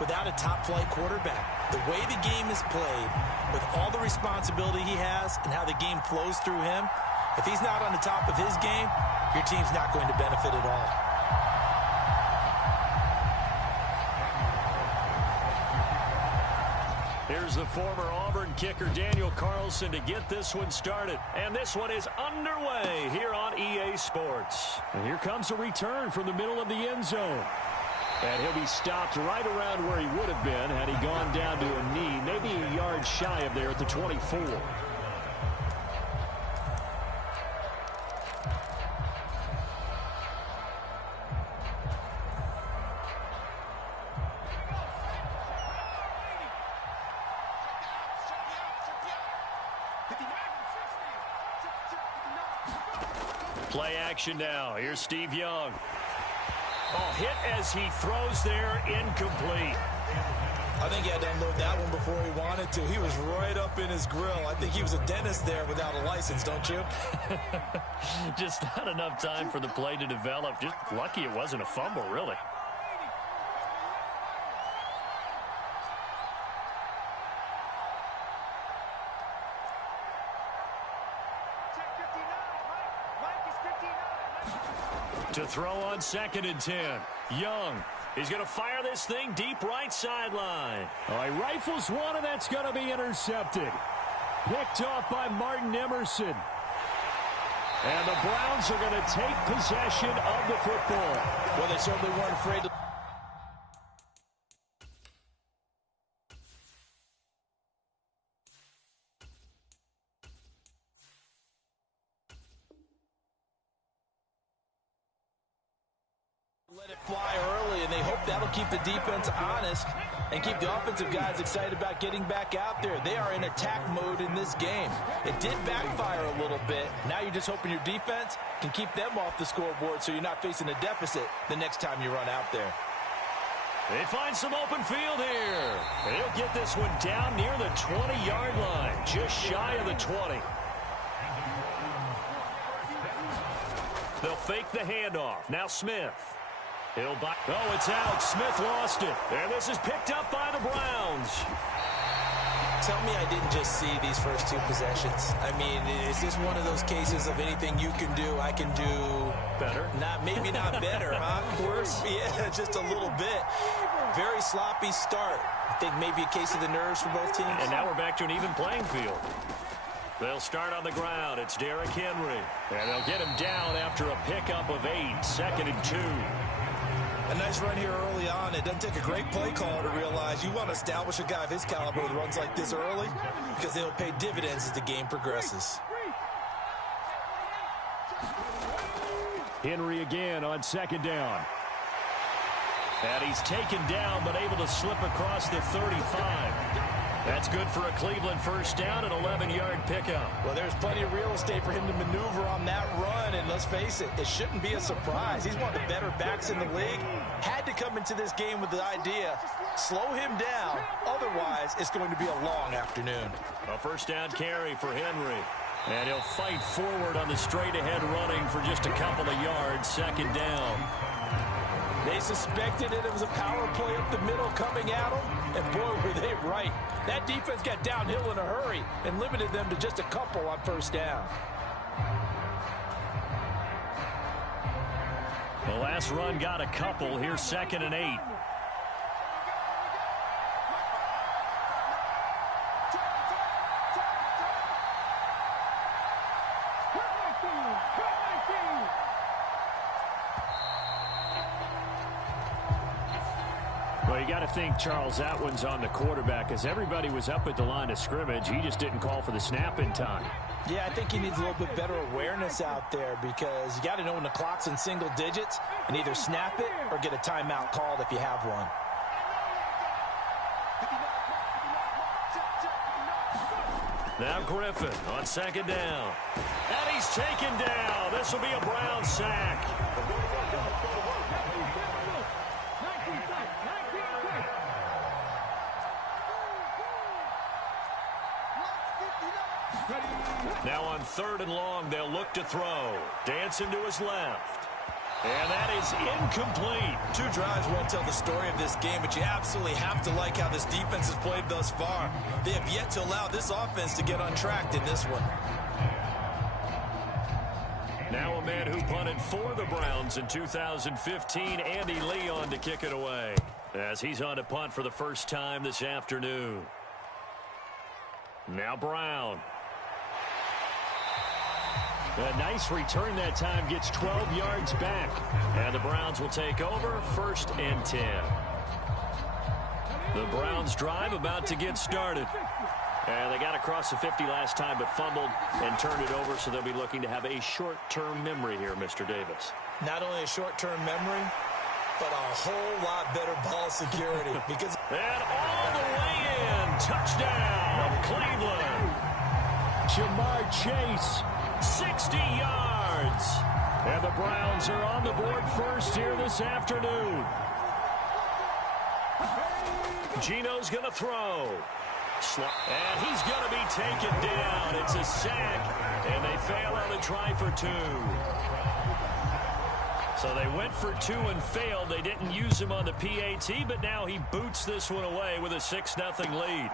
without a top-flight quarterback. The way the game is played, with all the responsibility he has and how the game flows through him, if he's not on the top of his game, your team's not going to benefit at all. Here's the former Auburn kicker, Daniel Carlson, to get this one started. And this one is underway here on EA Sports. And here comes a return from the middle of the end zone. And he'll be stopped right around where he would have been had he gone down to a knee, maybe a yard shy of there at the 24. Play action now. Here's Steve Young. Oh, hit as he throws there, incomplete. I think he had to unload that one before he wanted to. He was right up in his grill. I think he was a dentist there without a license, don't you? Just not enough time for the play to develop. Just lucky it wasn't a fumble, really. To throw on 2nd and 10. Young. He's going to fire this thing deep right sideline. Oh, he rifles one, and that's going to be intercepted. Picked off by Martin Emerson. And the Browns are going to take possession of the football. Well, they certainly weren't afraid to... let it fly early, and they hope that'll keep the defense honest and keep the offensive guys excited about getting back out there. They are in attack mode in this game. It did backfire a little bit. Now you're just hoping your defense can keep them off the scoreboard so you're not facing a deficit the next time you run out there. They find some open field here. They'll get this one down near the 20-yard line, just shy of the 20. They'll fake the handoff. Now Smith. He'll buy. Oh, it's out. Smith lost it. And this is picked up by the Browns. Tell me I didn't just see these first two possessions. I mean, is this one of those cases of anything you can do, I can do better? Maybe not better, huh? Worse? Yeah, just a little bit. Very sloppy start. I think maybe a case of the nerves for both teams. And now we're back to an even playing field. They'll start on the ground. It's Derrick Henry. And they'll get him down after a pickup of 8, 2nd and 2. A nice run here early on. It doesn't take a great play caller to realize you want to establish a guy of his caliber with runs like this early because they'll pay dividends as the game progresses. Henry again on 2nd down. And he's taken down but able to slip across the 35. That's good for a Cleveland first down, an 11-yard pickup. Well, there's plenty of real estate for him to maneuver on that run, and let's face it, it shouldn't be a surprise. He's one of the better backs in the league. Had to come into this game with the idea, slow him down, otherwise it's going to be a long afternoon. A first down carry for Henry. And he'll fight forward on the straight-ahead running for just a couple of yards, 2nd down. They suspected it was a power play up the middle coming at them, and boy, were they right. That defense got downhill in a hurry and limited them to just a couple on first down. The last run got a couple. Here's 2nd and 8. Well, you got to think, Charles, that one's on the quarterback as everybody was up at the line of scrimmage. He just didn't call for the snap in time. Yeah, I think he needs a little bit better awareness out there because you got to know when the clock's in single digits and either snap it or get a timeout called if you have one. Now Griffin on 2nd down. And he's taken down. This will be a Brown sack. Now on 3rd and long, they'll look to throw. Dancing to his left. And that is incomplete. 2 drives won't tell the story of this game, but you absolutely have to like how this defense has played thus far. They have yet to allow this offense to get untracked in this one. Now a man who punted for the Browns in 2015, Andy Leon, to kick it away, as he's on to punt for the first time this afternoon. Now Brown. A nice return that time, gets 12 yards back. And the Browns will take over, 1st and 10. The Browns drive about to get started. And they got across the 50 last time, but fumbled and turned it over, so they'll be looking to have a short-term memory here, Mr. Davis. Not only a short-term memory, but a whole lot better ball security. Because and all the way in, touchdown, Cleveland. Jamar Chase, 60 yards. And the Browns are on the board first here this afternoon. Gino's going to throw. And he's going to be taken down. It's a sack, and they fail on the try for 2. So they went for 2 and failed. They didn't use him on the PAT, but now he boots this one away with a 6-0 lead.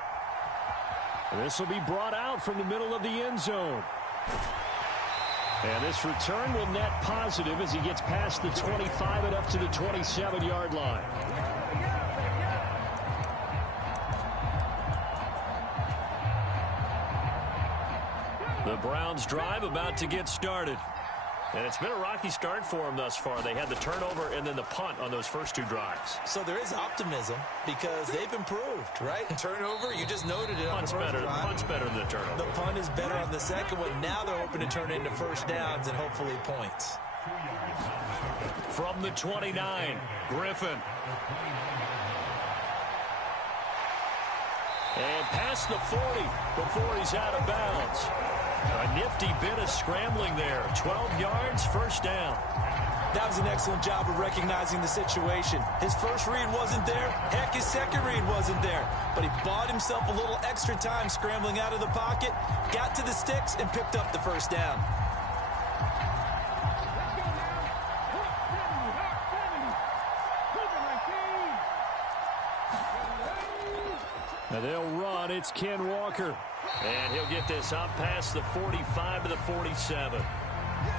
And this will be brought out from the middle of the end zone. And this return will net positive as he gets past the 25 and up to the 27-yard line. The Browns drive about to get started. And it's been a rocky start for them thus far. They had the turnover and then the punt on those first 2 drives. So there is optimism because they've improved, right? Turnover, you just noted it. Punt's better than the turnover. The punt is better on the second one. Now they're hoping to turn it into first downs and hopefully points. From the 29, Griffin. And past the 40 before he's out of bounds. A nifty bit of scrambling there. 12 yards, first down. That was an excellent job of recognizing the situation. His first read wasn't there. Heck, his second read wasn't there. But he bought himself a little extra time scrambling out of the pocket, got to the sticks, and picked up the first down. Now they'll run. It's Ken Walker. And he'll get this up past the 45 to the 47.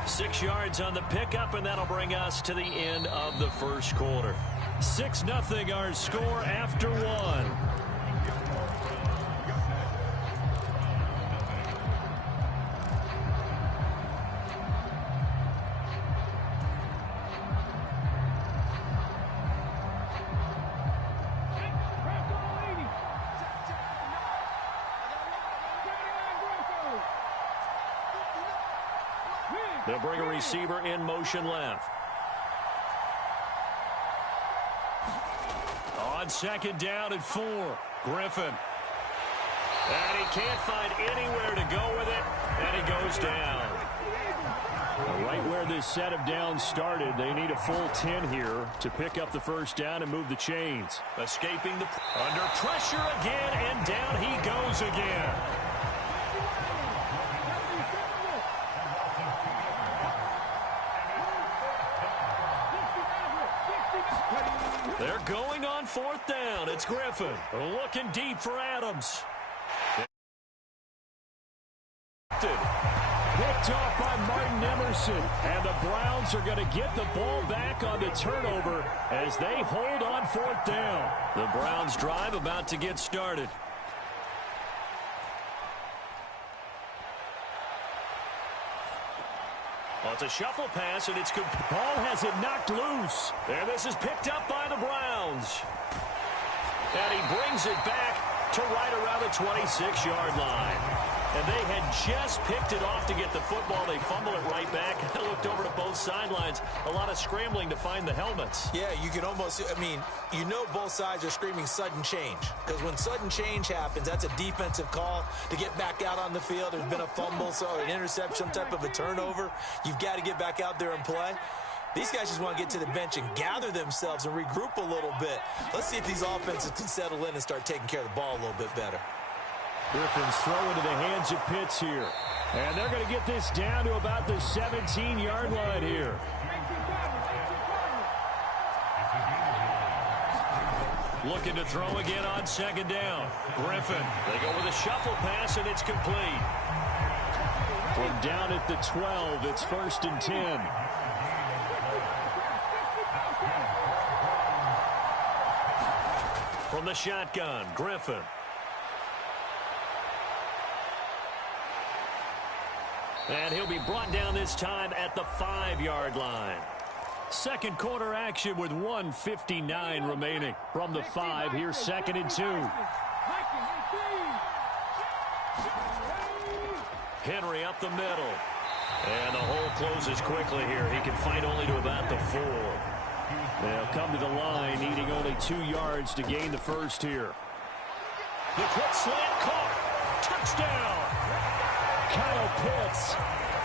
6 yards on the pickup, and that'll bring us to the end of the first quarter. 6-0 our score after 1. They'll bring a receiver in motion left. On 2nd down and 4, Griffin. And he can't find anywhere to go with it, and he goes down. Right where this set of downs started, they need a full 10 here to pick up the first down and move the chains. Escaping the under pressure again, and down he goes again. They're going on 4th down. It's Griffin looking deep for Adams. Picked off by Martin Emerson. And the Browns are going to get the ball back on the turnover as they hold on 4th down. The Browns drive about to get started. Well, it's a shuffle pass, and it's good. Ball has it knocked loose. And this is picked up by the Browns. And he brings it back to right around the 26-yard line. And they had just picked it off to get the football. They fumble it right back. I looked over to both sidelines. A lot of scrambling to find the helmets. Yeah, you can almost, I mean, you know both sides are screaming sudden change. Because when sudden change happens, that's a defensive call to get back out on the field. There's been a fumble, so an interception, some type of a turnover. You've got to get back out there and play. These guys just want to get to the bench and gather themselves and regroup a little bit. Let's see if these offenses can settle in and start taking care of the ball a little bit better. Griffin's throw into the hands of Pitts here. And they're going to get this down to about the 17-yard line here. Looking to throw again on second down. Griffin. They go with a shuffle pass, and it's complete. From down at the 12, it's 1st and 10. From the shotgun, Griffin. And he'll be brought down this time at the 5-yard line. Second quarter action with 1:59 remaining. From the 5, here's 2nd and 2. Henry up the middle. And the hole closes quickly here. He can fight only to about the 4. They'll come to the line, needing only 2 yards to gain the first here. The quick slant caught. Touchdown. Kyle Pitts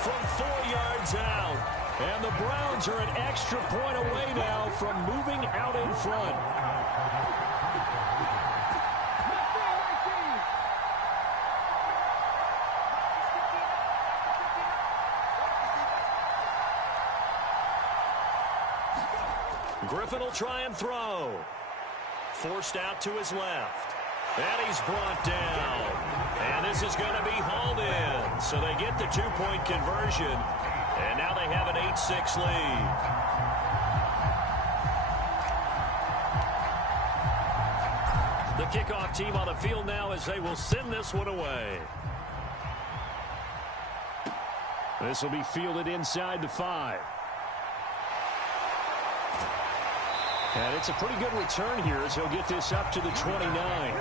from 4 yards out. And the Browns are an extra point away now from moving out in front. Griffin will try and throw. Forced out to his left. And he's brought down. And this is going to be hauled in. So they get the 2-point conversion. And now they have an 8-6 lead. The kickoff team on the field now as they will send this one away. This will be fielded inside the 5. And it's a pretty good return here as he'll get this up to the 29.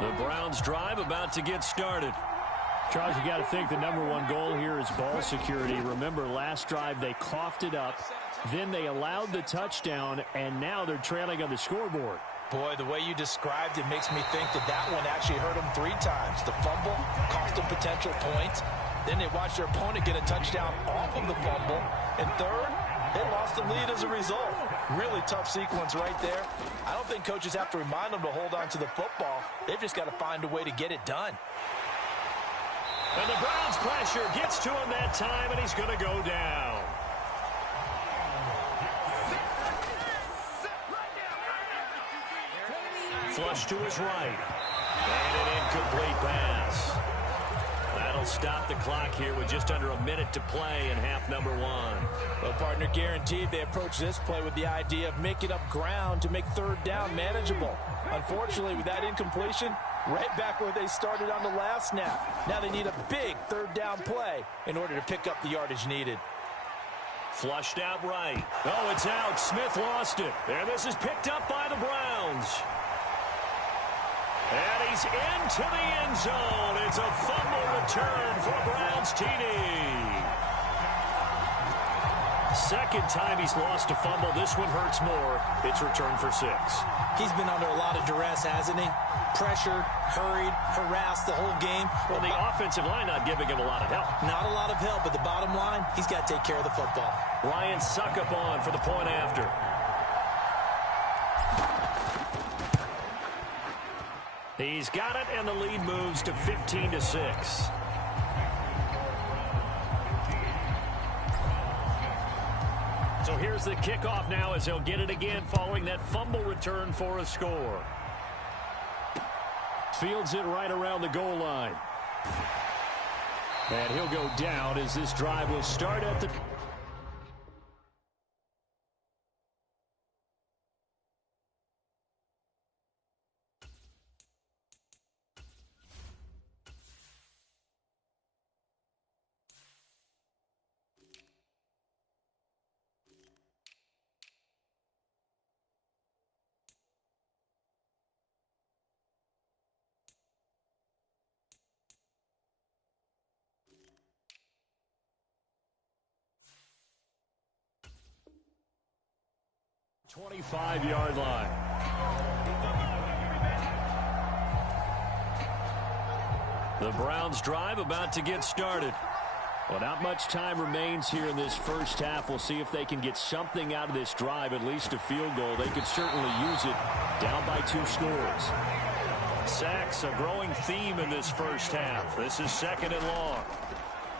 The Browns drive about to get started. Charles, you got to think the #1 goal here is ball security. Remember, last drive they coughed it up, then they allowed the touchdown, and now they're trailing on the scoreboard. Boy, the way you described it makes me think that one actually hurt them 3 times. The fumble cost them potential points. Then they watched their opponent get a touchdown off of the fumble. And third, they lost the lead as a result. Really tough sequence right there. I don't think coaches have to remind them to hold on to the football. They've just got to find a way to get it done. And the Browns' pressure gets to him that time, and he's going to go down. Flush to his right. And an incomplete pass. That'll stop the clock here with just under a minute to play in half #1. Well, partner, guaranteed they approach this play with the idea of making up ground to make 3rd down manageable. Unfortunately, with that incompletion, right back where they started on the last snap. Now they need a big 3rd down play in order to pick up the yardage needed. Flushed out right. Oh, it's out. Smith lost it. And this is picked up by the Browns. And he's into the end zone. It's a fumble return for a Browns TD. Second time he's lost a fumble. This one hurts more. It's returned for 6. He's been under a lot of duress, hasn't he? Pressured, hurried, harassed the whole game. Well, the offensive line not giving him a lot of help. Not a lot of help, but the bottom line, he's got to take care of the football. Ryan Suckup on for the point after. He's got it, and the lead moves to 15-6. So here's the kickoff now as he'll get it again following that fumble return for a score. Fields it right around the goal line. And he'll go down as this drive will start at the... ...25-yard line. The Browns drive about to get started. Well, not much time remains here in this first half. We'll see if they can get something out of this drive, at least a field goal. They could certainly use it down by 2 scores. Sacks, a growing theme in this first half. This is 2nd and long.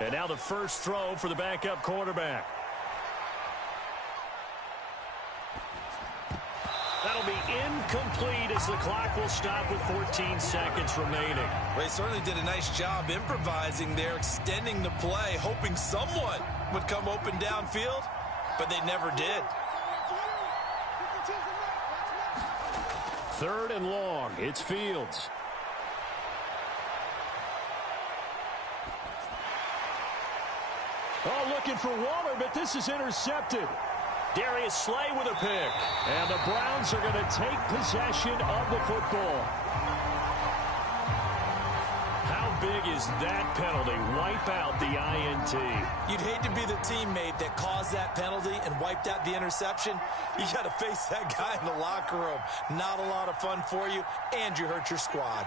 And now the first throw for the backup quarterback. That'll be incomplete as the clock will stop with 14 seconds remaining. Well, he certainly did a nice job improvising there, extending the play, hoping someone would come open downfield, but they never did. 3rd and long. It's Fields. Oh, looking for Waller, but this is intercepted. Darius Slay with a pick. And the Browns are going to take possession of the football. How big is that penalty? Wipe out the INT. You'd hate to be the teammate that caused that penalty and wiped out the interception. You got to face that guy in the locker room. Not a lot of fun for you, and you hurt your squad.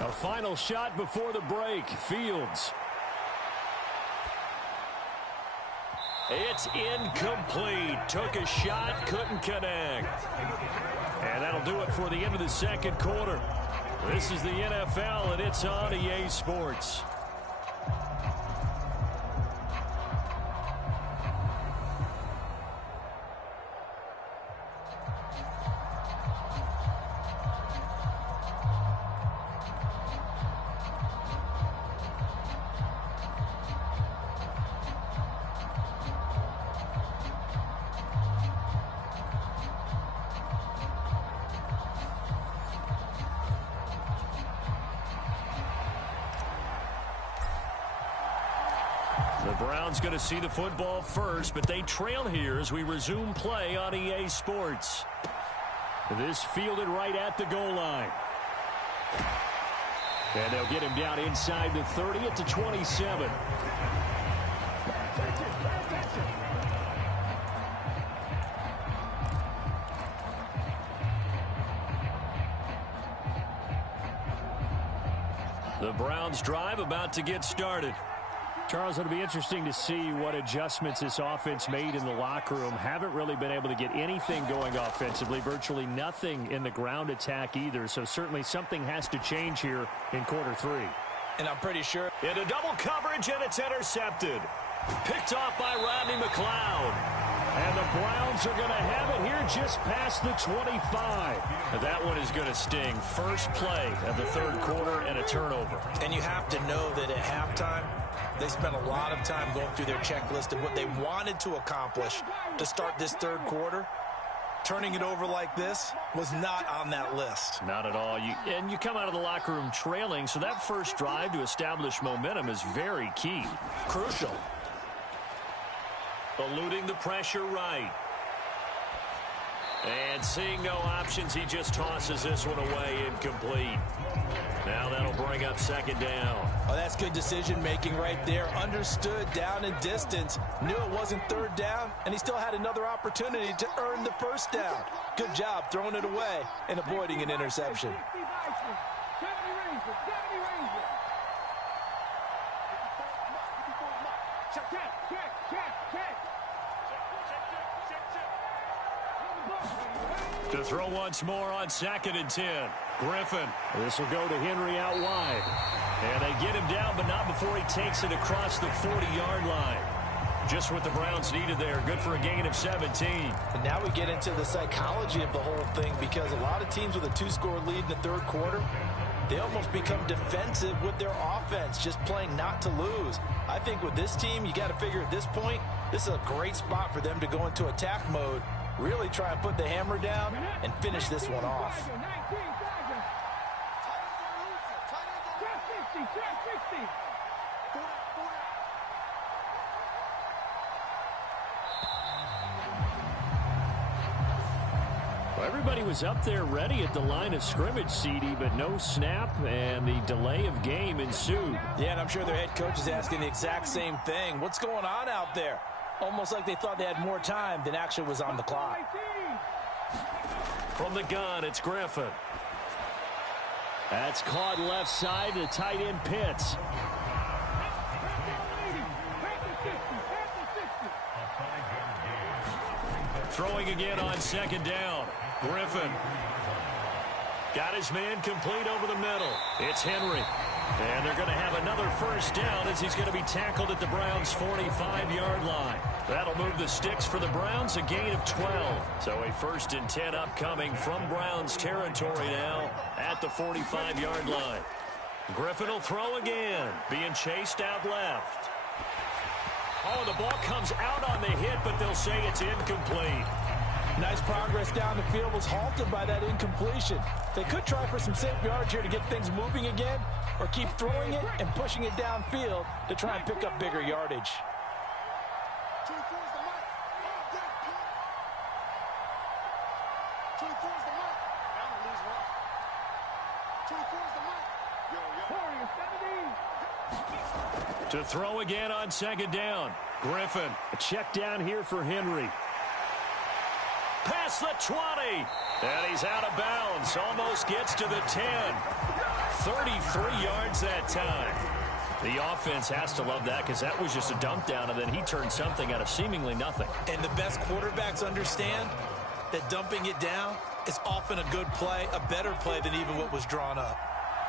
A final shot before the break. Fields. It's incomplete. Took a shot, couldn't connect. And that'll do it for the end of the second quarter. This is the NFL, and it's on EA Sports. The Browns going to see the football first, but they trail here as we resume play on EA Sports. This fielded right at the goal line. And they'll get him down inside the 30 at the 27. The Browns drive about to get started. Charles, it'll be interesting to see what adjustments this offense made in the locker room. Haven't really been able to get anything going offensively, virtually nothing in the ground attack either. So certainly something has to change here in quarter 3. And I'm pretty sure. Into double coverage, and it's intercepted. Picked off by Rodney McLeod. And the Browns are going to have it here just past the 25. That one is going to sting. First play of the third quarter and a turnover. And you have to know that at halftime, they spent a lot of time going through their checklist of what they wanted to accomplish to start this third quarter. Turning it over like this was not on that list. Not at all. And you come out of the locker room trailing, so that first drive to establish momentum is very key. Crucial. Eluding the pressure right. And seeing no options, he just tosses this one away incomplete. Now that'll bring up second down. Oh, that's good decision-making right there. Understood down and distance. Knew it wasn't third down, and he still had another opportunity to earn the first down. Good job throwing it away and avoiding an interception. To throw once more on 2nd and 10. Griffin. This will go to Henry out wide. And they get him down, but not before he takes it across the 40-yard line. Just what the Browns needed there. Good for a gain of 17. And now we get into the psychology of the whole thing, because a lot of teams with a 2-score lead in the third quarter, they almost become defensive with their offense, just playing not to lose. I think with this team, you got to figure at this point, this is a great spot for them to go into attack mode, really try and put the hammer down and finish this one off. Well, everybody was up there ready at the line of scrimmage, CD, but no snap, and the delay of game ensued. Yeah, and I'm sure their head coach is asking the exact same thing. What's going on out there? Almost like they thought they had more time than actually was on the clock. From the gun, it's Griffin. That's caught left side to tight end Pitts. Throwing again on second down. Griffin. Got his man complete over the middle. It's Henry. And they're going to have another first down as he's going to be tackled at the Browns' 45-yard line. That'll move the sticks for the Browns, a gain of 12. So a 1st and 10 upcoming from Browns territory now at the 45-yard line. Griffin will throw again, being chased out left. Oh, the ball comes out on the hit, but they'll say it's incomplete. Nice progress down the field, was halted by that incompletion. They could try for some safe yards here to get things moving again, or keep throwing it and pushing it downfield to try and pick up bigger yardage. To throw again on second down. Griffin. A check down here for Henry. Past the 20. And he's out of bounds. Almost gets to the 10. 33 yards that time. The offense has to love that because that was just a dump down, and then he turned something out of seemingly nothing. And the best quarterbacks understand that dumping it down is often a good play, a better play than even what was drawn up.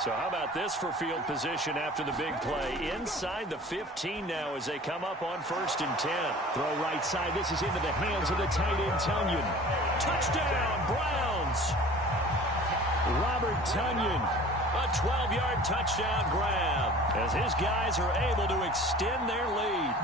So how about this for field position after the big play? Inside the 15 now as they come up on 1st and 10. Throw right side. This is into the hands of the tight end, Tunyon. Touchdown, Browns! Robert Tunyon. A 12-yard touchdown grab as his guys are able to extend their lead.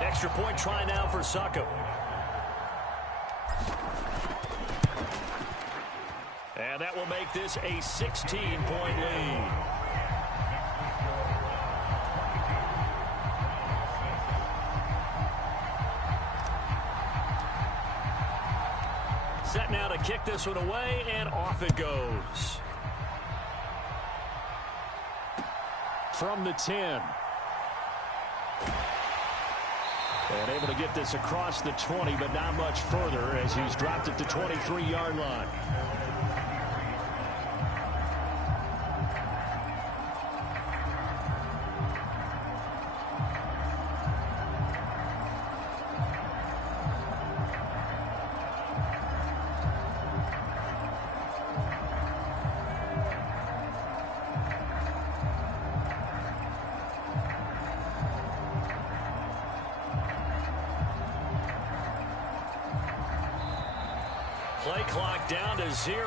Extra point try now for Succop. And that will make this a 16-point lead. Set now to kick this one away, and off it goes. From the 10. And able to get this across the 20, but not much further as he's dropped at the 23-yard line. Play clock down to 0,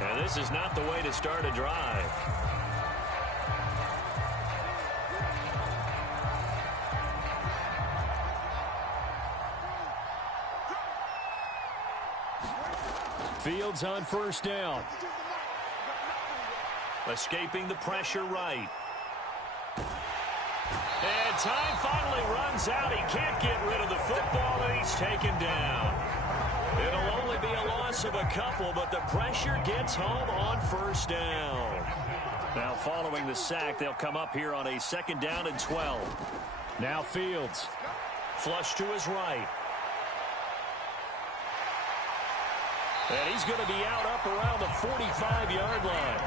and this is not the way to start a drive. Fields on 1st down. Escaping the pressure right. And time finally runs out. He can't get rid of the football, and he's taken down. It'll only be a loss of a couple, but the pressure gets home on 1st down. Now following the sack, they'll come up here on a 2nd down and 12. Now Fields. Flush to his right. And he's going to be out up around the 45-yard line.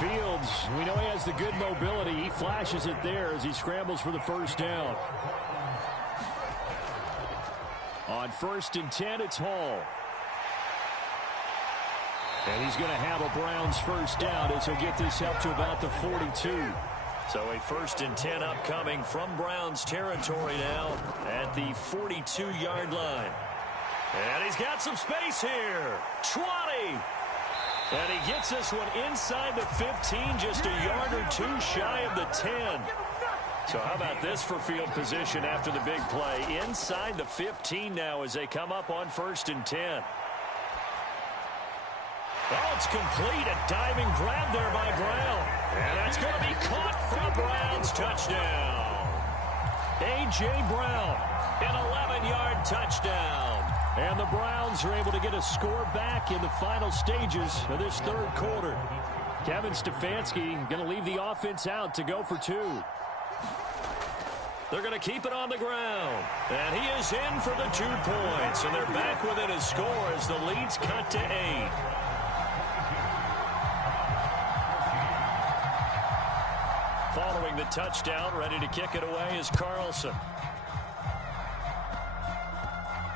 Fields, we know he has the good mobility. He flashes it there as he scrambles for the 1st down. On 1st and 10, it's Hall. And he's going to have a Browns 1st down as he'll get this up to about the 42. So a 1st and 10 upcoming from Browns territory now at the 42-yard line. And he's got some space here. 20. And he gets this one inside the 15, just a yard or two shy of the 10. So how about this for field position after the big play? Inside the 15 now as they come up on 1st and 10. Oh, it's complete. A diving grab there by Brown. And that's going to be caught for the Browns. Touchdown. A.J. Brown, an 11-yard touchdown. And the Browns are able to get a score back in the final stages of this 3rd quarter. Kevin Stefanski going to leave the offense out to go for 2. They're going to keep it on the ground. And he is in for the 2 points. And they're back within a score as the lead's cut to 8. Following the touchdown, ready to kick it away is Carlson.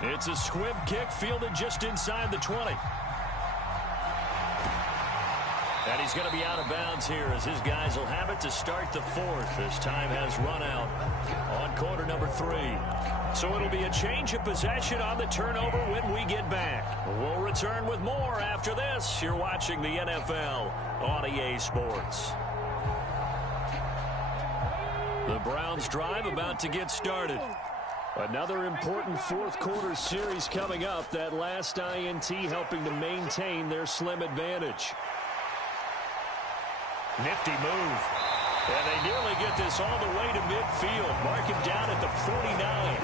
It's a squib kick fielded just inside the 20. And he's going to be out of bounds here as his guys will have it to start the 4th as time has run out on quarter number 3. So it'll be a change of possession on the turnover when we get back. We'll return with more after this. You're watching the NFL on EA Sports. The Browns drive about to get started. Another important 4th quarter series coming up. That last INT helping to maintain their slim advantage. Nifty move. And they nearly get this all the way to midfield. Mark him down at the 49.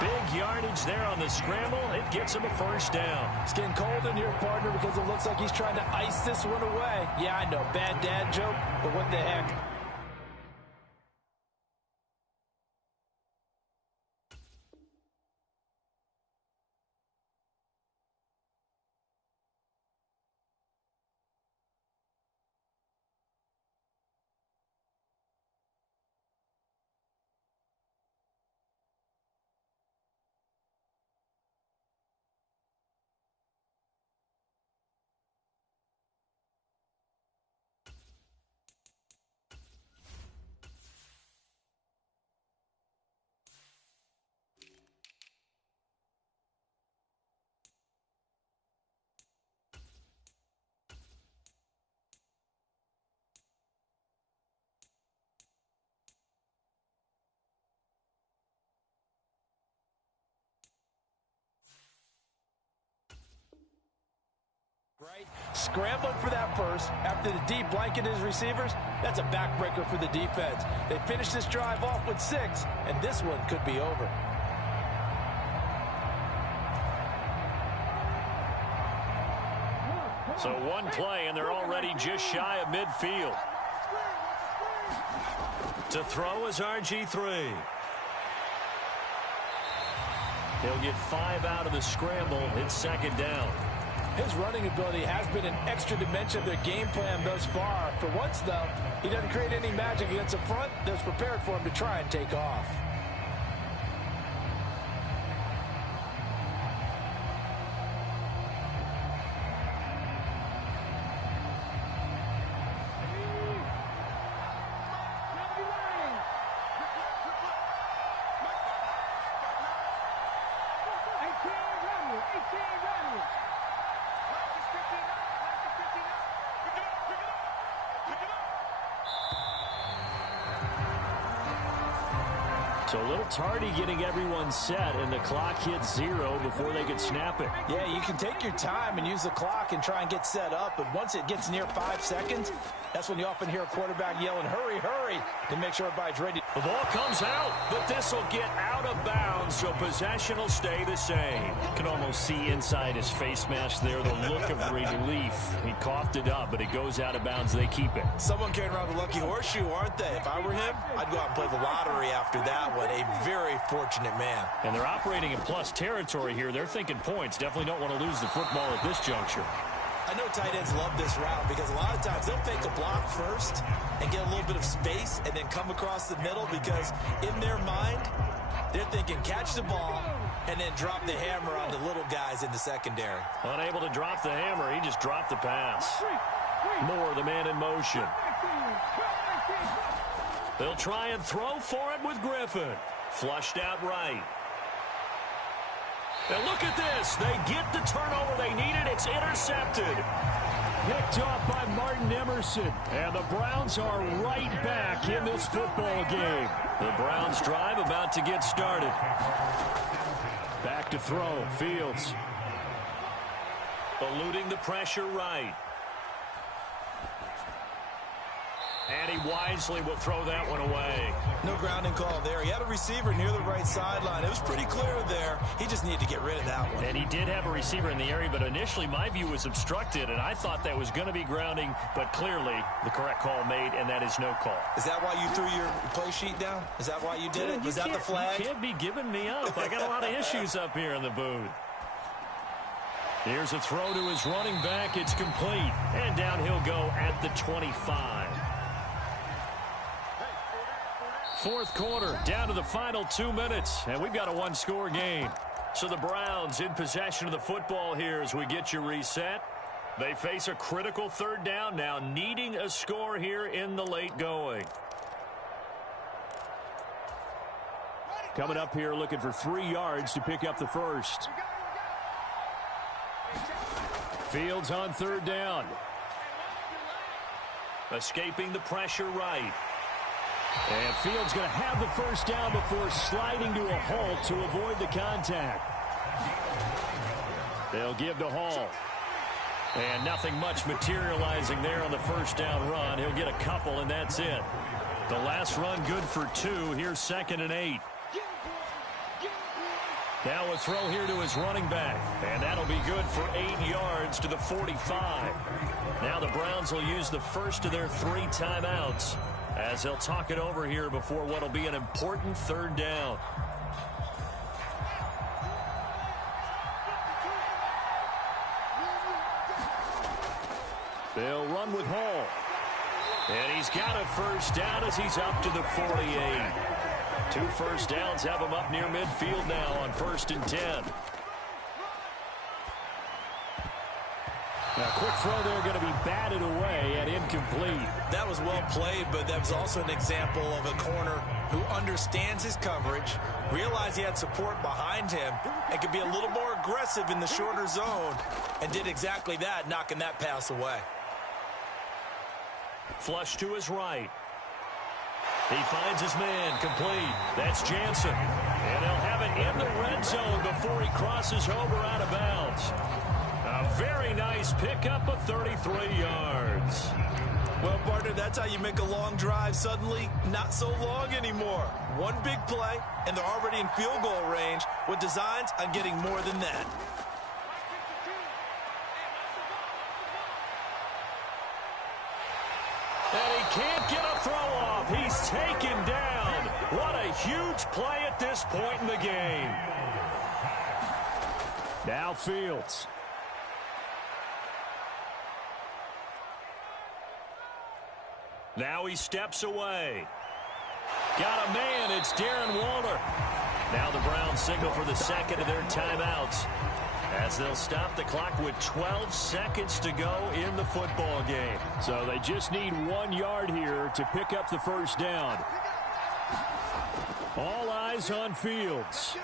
Big yardage there on the scramble. It gets him a first down. It's getting cold in here, partner, because it looks like he's trying to ice this one away. Yeah, I know, bad dad joke, but what the heck. Right, scrambling for that first after the deep blanket his receivers. That's a backbreaker for the defense. They finished this drive off with 6, and this one could be over. So one play, and they're already just shy of midfield. To throw is RG3. He'll get 5 out of the scramble. It's 2nd down. His running ability has been an extra dimension of their game plan thus far. For once, though, he doesn't create any magic against the front that's prepared for him to try and take off. So a little tardy getting everyone set, and the clock hits 0 before they could snap it. Yeah, you can take your time and use the clock and try and get set up, but once it gets near 5 seconds, that's when you often hear a quarterback yelling, hurry, hurry, to make sure everybody's ready. The ball comes out, but this will get out of bounds, so possession will stay the same. You can almost see inside his face mask there the look of relief. He coughed it up, but it goes out of bounds. They keep it. Someone carrying around the lucky horseshoe, aren't they? If I were him, I'd go out and play the lottery after that one. A very fortunate man. And they're operating in plus territory here. They're thinking points. Definitely don't want to lose the football at this juncture. I know tight ends love this route because a lot of times they'll fake a block first and get a little bit of space and then come across the middle because in their mind, they're thinking catch the ball and then drop the hammer on the little guys in the secondary. Unable to drop the hammer, he just dropped the pass. Moore, the man in motion. They'll try and throw for it with Griffin. Flushed out right. And look at this. They get the turnover they needed. It's intercepted. Picked off by Martin Emerson. And the Browns are right back in this football game. The Browns drive about to get started. Back to throw. Fields. Eluding the pressure right. And he wisely will throw that one away. No grounding call there. He had a receiver near the right sideline. It was pretty clear there. He just needed to get rid of that one. And he did have a receiver in the area, but initially my view was obstructed, and I thought that was going to be grounding, but clearly the correct call made, and that is no call. Is that why you threw your play sheet down? Is that why you did it? Was that the flag? You can't be giving me up. I got a lot of issues up here in the booth. Here's a throw to his running back. It's complete. And down he'll go at the 25. Fourth quarter, down to the final 2 minutes, and we've got a one-score game. So the Browns in possession of the football here as we get you reset. They face a critical third down now, needing a score here in the late going. Coming up here looking for 3 yards to pick up the first. Fields on third down. Escaping the pressure right. And Fields going to have the first down before sliding to a halt to avoid the contact. They'll give to Hall. And nothing much materializing there on the first down run. He'll get a couple, and that's it. The last run good for 2. Here's 2nd and 8. Now a throw here to his running back. And that'll be good for 8 yards to the 45. Now the Browns will use the first of their 3 timeouts as they'll talk it over here before what will be an important third down. They'll run with Hall. And he's got a first down as he's up to the 48. 2 first downs have him up near midfield now on 1st and 10. A quick throw there going to be batted away and incomplete. That was well played, but that was also an example of a corner who understands his coverage, realized he had support behind him, and could be a little more aggressive in the shorter zone, and did exactly that, knocking that pass away. Flush to his right. He finds his man, complete. That's Jansen. And they'll have it in the red zone before he crosses over out of bounds. A very nice pickup of 33 yards. Well, partner, that's how you make a long drive suddenly not so long anymore. One big play, and they're already in field goal range with designs on getting more than that. And he can't get a throw off. He's taken down. What a huge play at this point in the game. Now Fields. Now he steps away. Got a man. It's Darren Waller. Now the Browns signal for the second of their timeouts as they'll stop the clock with 12 seconds to go in the football game. So they just need 1 yard here to pick up the first down. All eyes on Fields.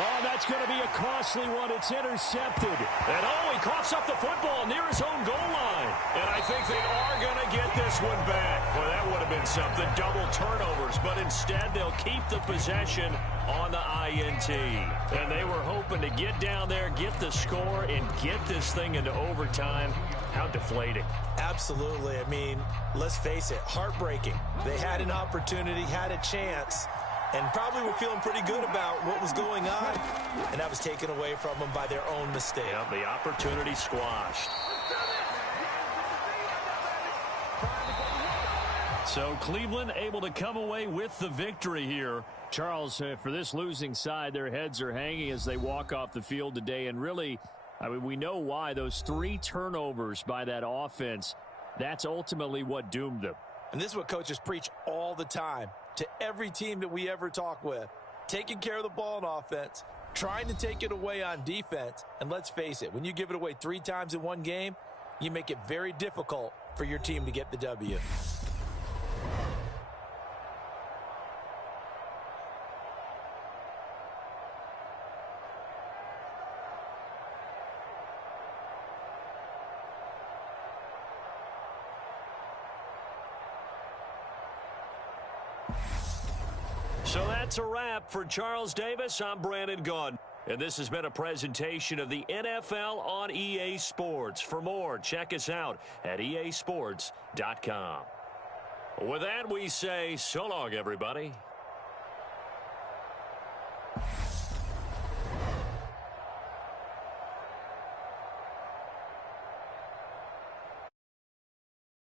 Oh, that's going to be a costly one. It's intercepted. And oh, he coughs up the football near his own goal line. And I think they are going to get this one back. Well, that would have been something. Double turnovers. But instead, they'll keep the possession on the INT. And they were hoping to get down there, get the score, and get this thing into overtime. How deflating. Absolutely. I mean, let's face it, heartbreaking. They had an opportunity, had a chance, and probably were feeling pretty good about what was going on, and that was taken away from them by their own mistake. Yeah, the opportunity squashed. So Cleveland able to come away with the victory here. Charles, for this losing side, their heads are hanging as they walk off the field today, and really, I mean, we know why. Those 3 turnovers by that offense, that's ultimately what doomed them. And this is what coaches preach all the time to every team that we ever talk with. Taking care of the ball on offense, trying to take it away on defense. And let's face it, when you give it away 3 times in one game, you make it very difficult for your team to get the W. So that's a wrap for Charles Davis. I'm Brandon Gaudin. And this has been a presentation of the NFL on EA Sports. For more, check us out at easports.com. With that, we say so long, everybody.